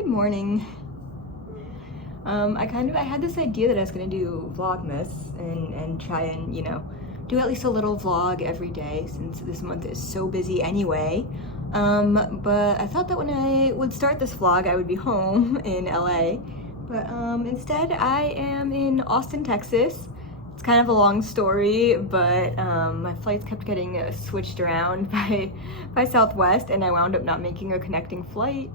Good morning. I had this idea that I was gonna do Vlogmas and try and, you know, do at least a little vlog every day since this month is so busy anyway. But I thought that when I would start this vlog, I would be home in LA. But instead I am in Austin, Texas. It's kind of a long story, but my flights kept getting switched around by Southwest, and I wound up not making a connecting flight.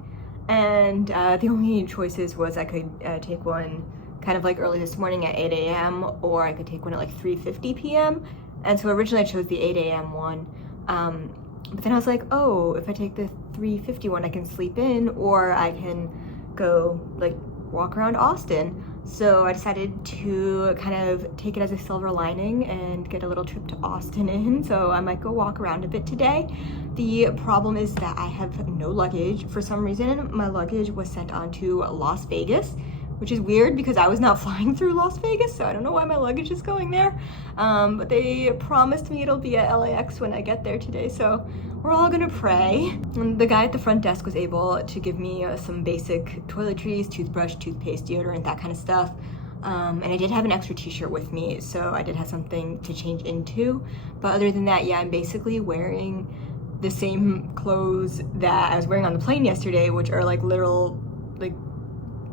And the only choices was I could take one kind of like early this morning at 8 a.m. or I could take one at like 3:50 p.m. And so originally I chose the 8 a.m. one. But then I was like, oh, if I take the 3:50 one, I can sleep in, or I can go like walk around Austin. So I decided to kind of take it as a silver lining and get a little trip to Austin in. So I might go walk around a bit today. The problem is that I have no luggage. For some reason, my luggage was sent on to Las Vegas, which is weird because I was not flying through Las Vegas, so I don't know why my luggage is going there. But they promised me it'll be at LAX when I get there today, so we're all gonna pray. And the guy at the front desk was able to give me some basic toiletries, toothbrush, toothpaste, deodorant, that kind of stuff. And I did have an extra t-shirt with me, so I did have something to change into. But other than that, yeah, I'm basically wearing the same clothes that I was wearing on the plane yesterday, which are like literal, like,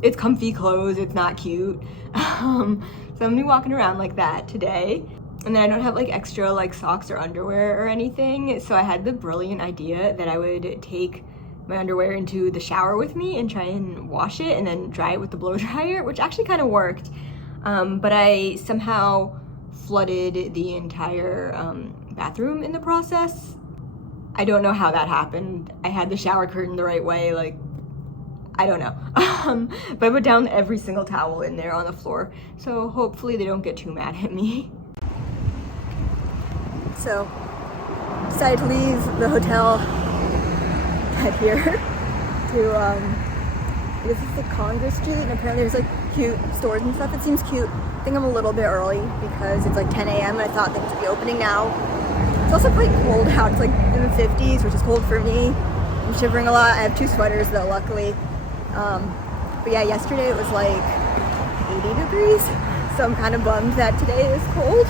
it's comfy clothes, it's not cute. So I'm gonna be walking around like that today. And then I don't have like extra like socks or underwear or anything. So I had the brilliant idea that I would take my underwear into the shower with me and try and wash it and then dry it with the blow dryer, which actually kind of worked. But I somehow flooded the entire bathroom in the process. I don't know how that happened. I had the shower curtain the right way, like, I don't know. But I put down every single towel in there on the floor, so hopefully they don't get too mad at me. So, decided to leave the hotel at here to, this is the Congress Street, and apparently there's like cute stores and stuff. It seems cute. I think I'm a little bit early because it's like 10 a.m. and I thought things would be opening now. It's also quite cold out. It's like in the 50s, which is cold for me. I'm shivering a lot. I have two sweaters though, luckily. But yeah, yesterday it was like 80 degrees, so I'm kind of bummed that today is cold.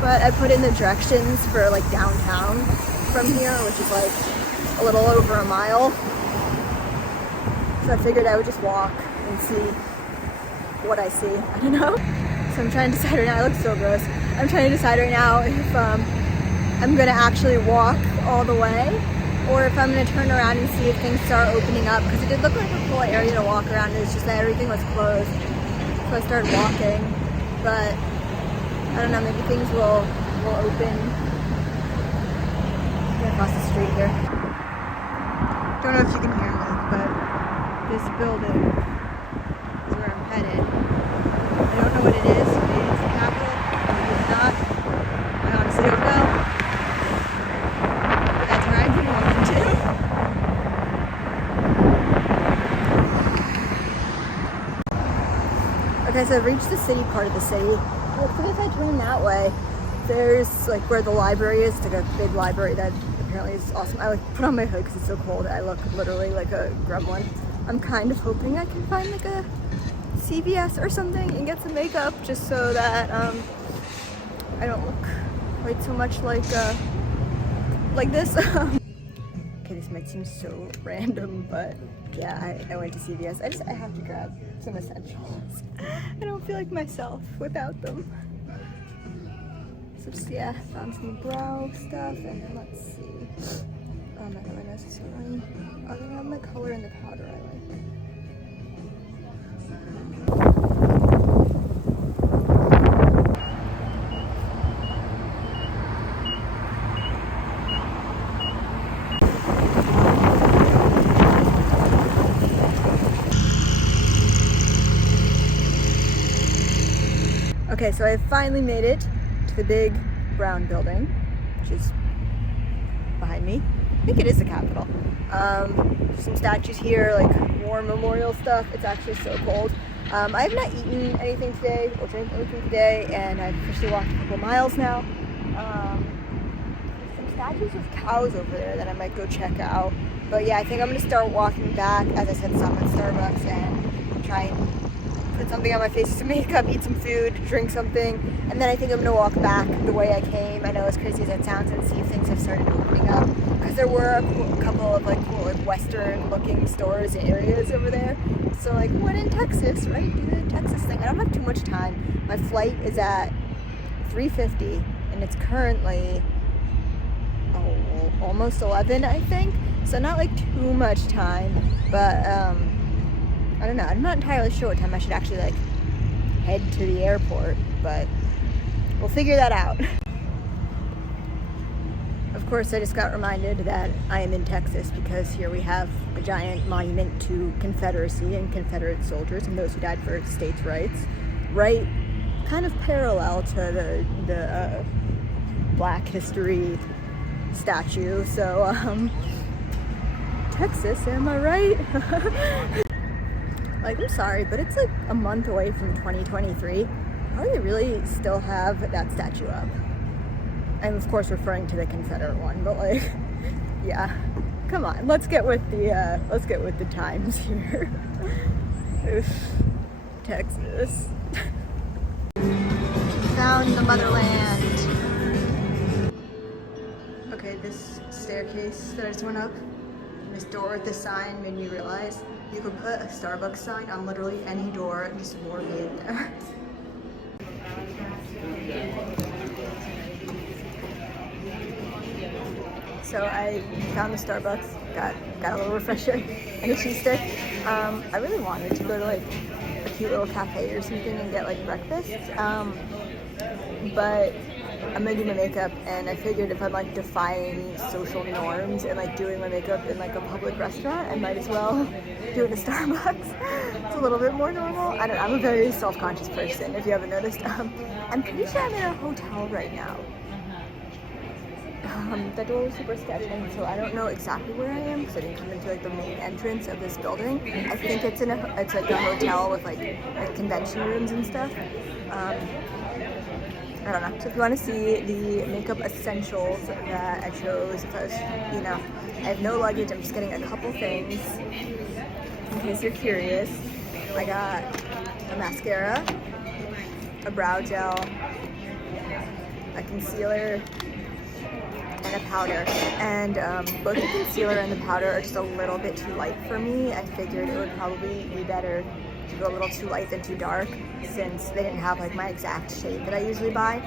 But I put in the directions for like downtown from here, which is like a little over a mile. So I figured I would just walk and see what I see. I don't know. So I'm trying to decide right now, I look so gross. I'm trying to decide right now if I'm gonna actually walk all the way, or if I'm gonna turn around and see if things start opening up, because it did look like a cool area to walk around. It's just that everything was closed. So I started walking, but I don't know, maybe things will open. Get across the street here. Don't know if you can hear me, but this building is where I'm headed. I don't know what it is. Maybe it's the Capitol, maybe it's not. I honestly don't know. But that's where I've been walking to. Okay, so I've reached the city part of the city. Hopefully if I turn that way, there's like where the library is. It's like a big library that apparently is awesome. I like put on my hood because it's so cold. I look literally like a gremlin. I'm kind of hoping I can find like a CVS or something and get some makeup just so that I don't look quite so much like this. Okay, this might seem so random, but yeah, I went to CVS. I have to grab some essentials. I don't feel like myself without them. So just, yeah, found some brow stuff, and then let's see. Not really necessarily. Other than the color and the powder I like. Okay, so I finally made it to the big brown building, which is behind me. I think it is the Capitol. Some statues here, like war memorial stuff. It's actually so cold. I have not eaten anything today or drank anything today, and I've officially walked a couple miles now. There's some statues of cows over there that I might go check out. But yeah, I think I'm gonna start walking back, as I said, stop at Starbucks and try and put something on my face, some makeup, eat some food, drink something, and then I think I'm gonna walk back the way I came. I know, as crazy as that sounds, and see if things have started opening up, because there were a couple of like cool, like Western looking stores and areas over there. So like, when in Texas, right? Do the Texas thing. I don't have too much time. My flight is at 3:50 and it's currently almost 11, I think. So not like too much time, but I don't know. I'm not entirely sure what time I should actually like head to the airport, but we'll figure that out. Of course, I just got reminded that I am in Texas because here we have a giant monument to Confederacy and Confederate soldiers and those who died for states' rights, right kind of parallel to the Black History statue. So, Texas, am I right? Like, I'm sorry, but it's like a month away from 2023. How do they really still have that statue up? I'm of course referring to the Confederate one, but like, yeah, come on, let's get with the times here. Oof, Texas. Found the motherland. Okay, this staircase that I just went up, this door with this sign made me realize you could put a Starbucks sign on literally any door and just lure me in there. So I found the Starbucks, got a little refresher and a cheese stick. I really wanted to go to like a cute little cafe or something and get like breakfast, but I'm gonna do my makeup, and I figured if I'm like defying social norms and like doing my makeup in like a public restaurant, I might as well do it at Starbucks. It's a little bit more normal. I don't know, I'm a very self-conscious person, if you haven't noticed. I'm pretty sure I'm in a hotel right now. The door was super sketchy, and so I don't know exactly where I am because I didn't come into like the main entrance of this building. I think it's like a hotel with like convention rooms and stuff. I don't know. So if you want to see the makeup essentials that I chose, if I was, I have no luggage. I'm just getting a couple things in case you're curious. I got a mascara, a brow gel, a concealer, and a powder, and both the concealer and the powder are just a little bit too light for me. I figured it would probably be better to go a little too light than too dark, since they didn't have like my exact shade that I usually buy.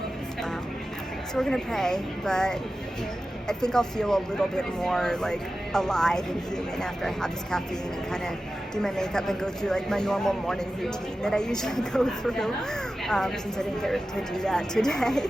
So we're gonna pray, but I think I'll feel a little bit more like alive and human after I have this caffeine and kind of do my makeup and go through like my normal morning routine that I usually go through, since I didn't get to do that today.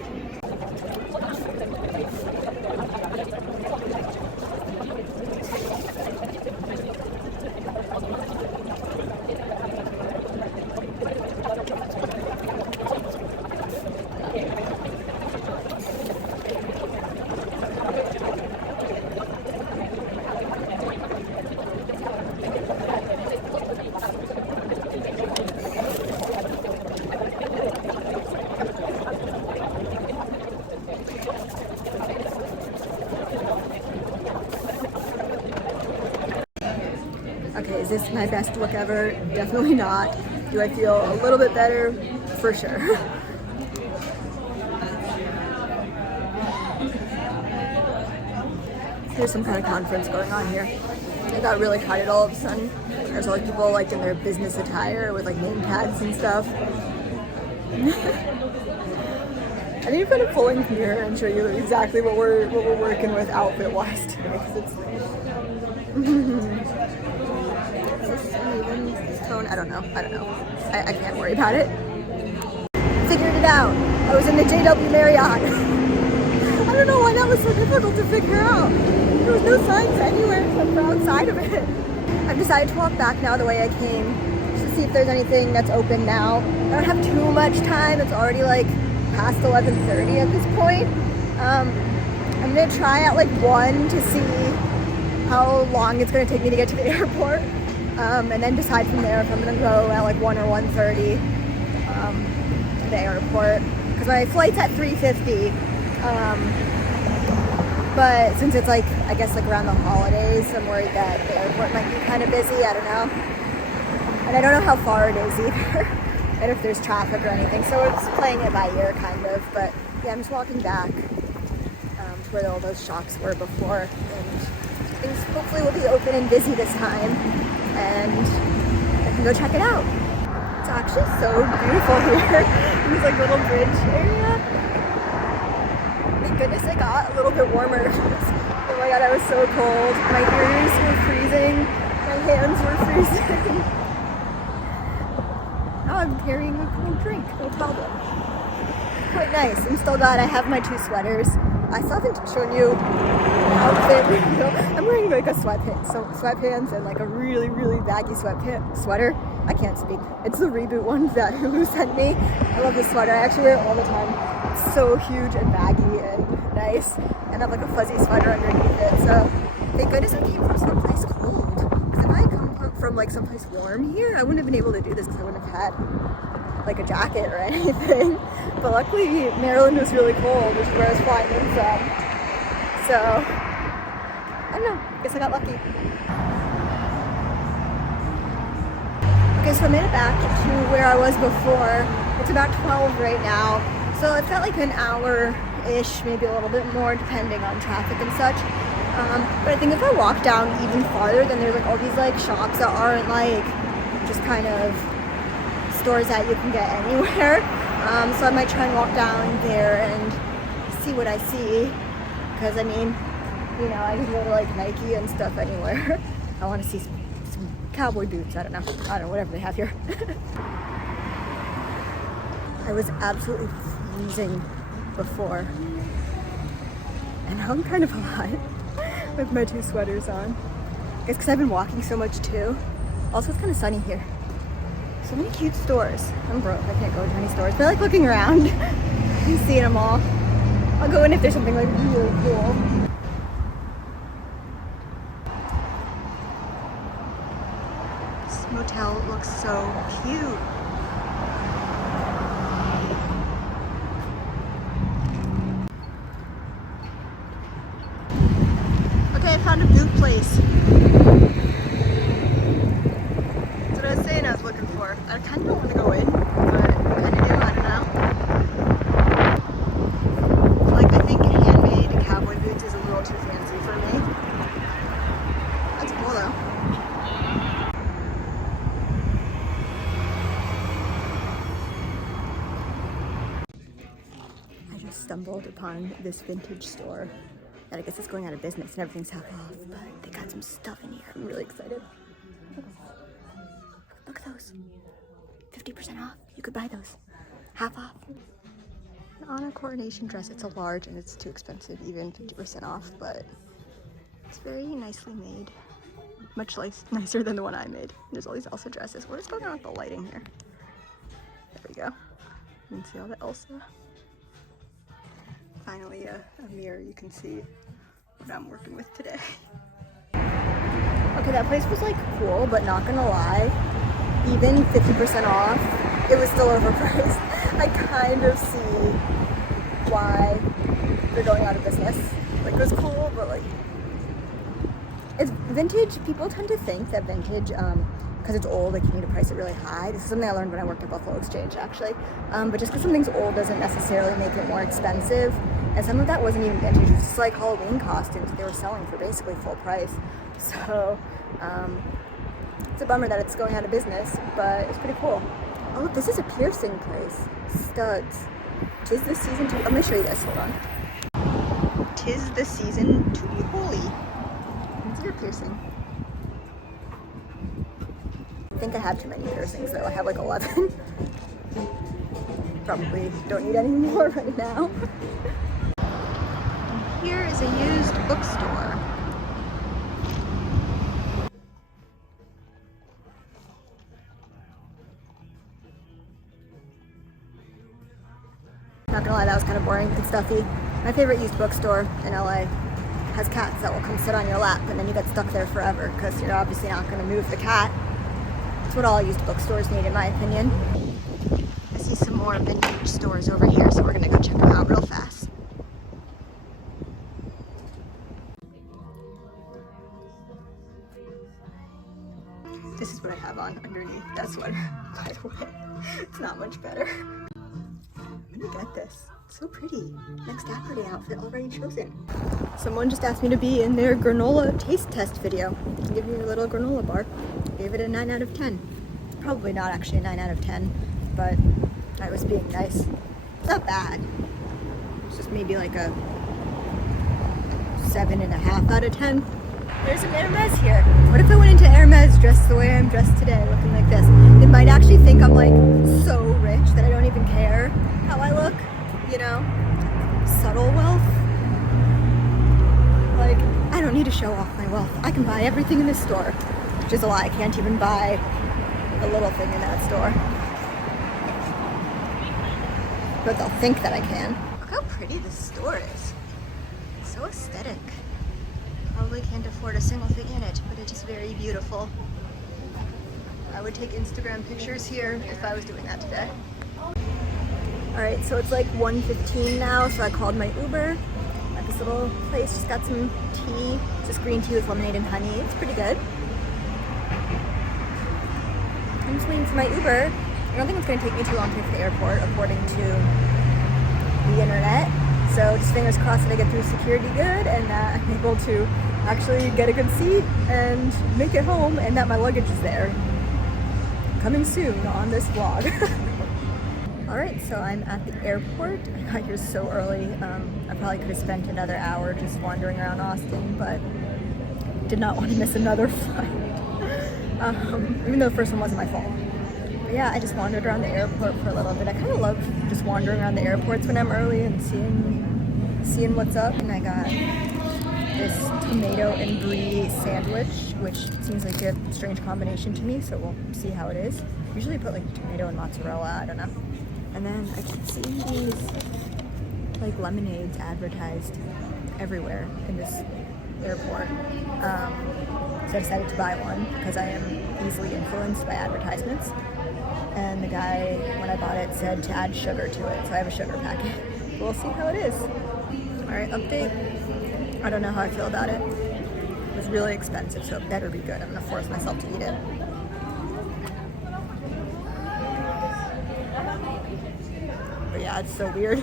Okay, is this my best look ever? Definitely not. Do I feel a little bit better? For sure. There's some kind of conference going on here. It got really crowded all of a sudden. There's all people like in their business attire with like name tags and stuff. I need to put a full mirror and show you exactly what we're working with outfit wise today, because it's this tone, I don't know. I can't worry about it. Figured it out. I was in the JW Marriott. I don't know why that was so difficult to figure out. There was no signs anywhere except for outside of it. I've decided to walk back now the way I came, just to see if there's anything that's open now. I don't have too much time. It's already like past 11:30 at this point. I'm gonna try at like 1 to see how long it's gonna take me to get to the airport, and then decide from there if I'm gonna go at like 1 or 1:30 to the airport, because my flight's at 3:50. but since it's like, I guess like around the holidays, I'm worried that the airport might be kind of busy. I don't know. And I don't know how far it is either, and if there's traffic or anything. So we're just playing it by ear, kind of. But yeah, I'm just walking back to where all those shops were before, and things hopefully will be open and busy this time, and I can go check it out. It's actually so beautiful here in this like little bridge area. Thank goodness it got a little bit warmer. Oh my god, I was so cold. My ears were freezing. My hands were freezing. Now I'm carrying a cool drink, no problem. Quite nice. I'm still glad I have my 2 sweaters. I still haven't shown you the outfit. I'm wearing like a sweatpants and like a really, really baggy sweater. I can't speak. It's the Reboot one that Hulu sent me. I love this sweater. I actually wear it all the time. It's so huge and baggy and nice. And I have like a fuzzy sweater underneath it. So thank goodness I came from someplace cold. Because if I had come from like someplace warm here, I wouldn't have been able to do this because I wouldn't have had like a jacket or anything. But luckily Maryland was really cold, which is where I was flying in from. So I don't know, guess I got lucky. Okay, so I made it back to where I was before. It's about 12 right now. So it's got like an hour-ish, maybe a little bit more depending on traffic and such. But I think if I walk down even farther, then there's like all these like shops that aren't like just kind of stores that you can get anywhere. So I might try and walk down there and see what I see, because I mean, you know, I can go to like Nike and stuff anywhere. I want to see some cowboy boots. I don't know, whatever they have here. I was absolutely freezing before, and now I'm kind of hot with my 2 sweaters on. I guess because I've been walking so much too. Also, it's kind of sunny here. So many cute stores. I'm broke, I can't go to any stores, but I like looking around and seeing them all. I'll go in if there's something like really cool. This motel looks so cute. Okay, I found a boot place. I kind of don't want to go in, but I kind of do, I don't know. Like, I think handmade cowboy boots is a little too fancy for me. That's cool though. I just stumbled upon this vintage store that I guess is going out of business and everything's half off, but they got some stuff in here. I'm really excited. Look at those. 50% off. You could buy those. Half off. On a coronation dress, it's a large and it's too expensive, even 50% off, but it's very nicely made. Much nicer than the one I made. There's all these Elsa dresses. What is going on with the lighting here? There we go. You can see all the Elsa. Finally, a mirror you can see what I'm working with today. Okay, that place was like cool, but not gonna lie, even 50% off, it was still overpriced. I kind of see why they're going out of business. Like, it was cool, but like, it's vintage. People tend to think that vintage, because it's old, like you need to price it really high. This is something I learned when I worked at Buffalo Exchange, actually. But just because something's old doesn't necessarily make it more expensive. And some of that wasn't even vintage. It was just like Halloween costumes they were selling for basically full price. So, it's a bummer that it's going out of business, but it's pretty cool. Oh look, this is a piercing place. Studs. 'Tis the season to... I'm gonna show you this, hold on. 'Tis the season to be holy. It's your piercing. I think I have too many piercings though. I have like 11. Probably don't need any more right now. Here is a used bookstore. Not gonna lie, that was kind of boring and stuffy. My favorite used bookstore in LA has cats that will come sit on your lap and then you get stuck there forever because you're obviously not gonna move the cat. That's what all used bookstores need in my opinion. I see some more vintage stores over here, so we're gonna go check them out real fast. This is what I have on underneath that sweater, by the way. It's not much better. I'm gonna get this. It's so pretty. Next Saturday outfit already chosen. Someone just asked me to be in their granola taste test video. Give me a little granola bar. Gave it a 9 out of 10. Probably not actually a 9 out of 10, but I was being nice. Not bad. It's just maybe like a 7.5 out of 10. There's an Hermes here. What if I went into Hermes dressed the way I'm dressed today, looking like this? They might actually think I'm like so rich that I don't even care how I look, you know? Subtle wealth. Like, I don't need to show off my wealth. I can buy everything in this store, which is a lie. I can't even buy a little thing in that store. But they'll think that I can. Look how pretty this store is. It's so aesthetic. Probably can't afford a single thing in it, but it is very beautiful. I would take Instagram pictures here if I was doing that today. Alright, so it's like 1:15 now, so I called my Uber at this little place. Just got some tea, just green tea with lemonade and honey. It's pretty good. I'm just waiting for my Uber. I don't think it's going to take me too long to get to the airport, according to the internet. So just fingers crossed that I get through security good and that I'm able to actually get a good seat and make it home and that my luggage is there. Coming soon on this vlog. Alright, so I'm at the airport. I got here so early. I probably could have spent another hour just wandering around Austin, but did not want to miss another flight. Even though the first one wasn't my fault. But yeah, I just wandered around the airport for a little bit. I kind of love just wandering around the airports when I'm early and seeing what's up. And I got this tomato and brie sandwich, which seems like a strange combination to me, so we'll see how it is. Usually put like tomato and mozzarella, I don't know. And then I keep seeing these like lemonades advertised everywhere in this airport. So I decided to buy one because I am easily influenced by advertisements. And the guy, when I bought it, said to add sugar to it, so I have a sugar packet. We'll see how it is. Alright, update. I don't know how I feel about it. It was really expensive, so it better be good. I'm gonna force myself to eat it. But yeah, it's so weird.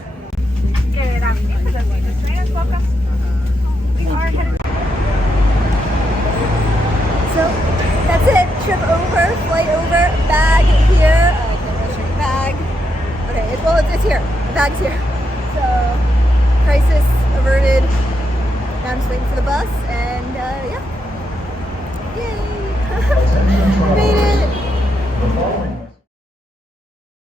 So that's it. Trip over, flight over, bag here. Bag. Okay, it's here. The bag's here. So crisis averted. Now I'm just waiting for the bus, and yeah. Yay!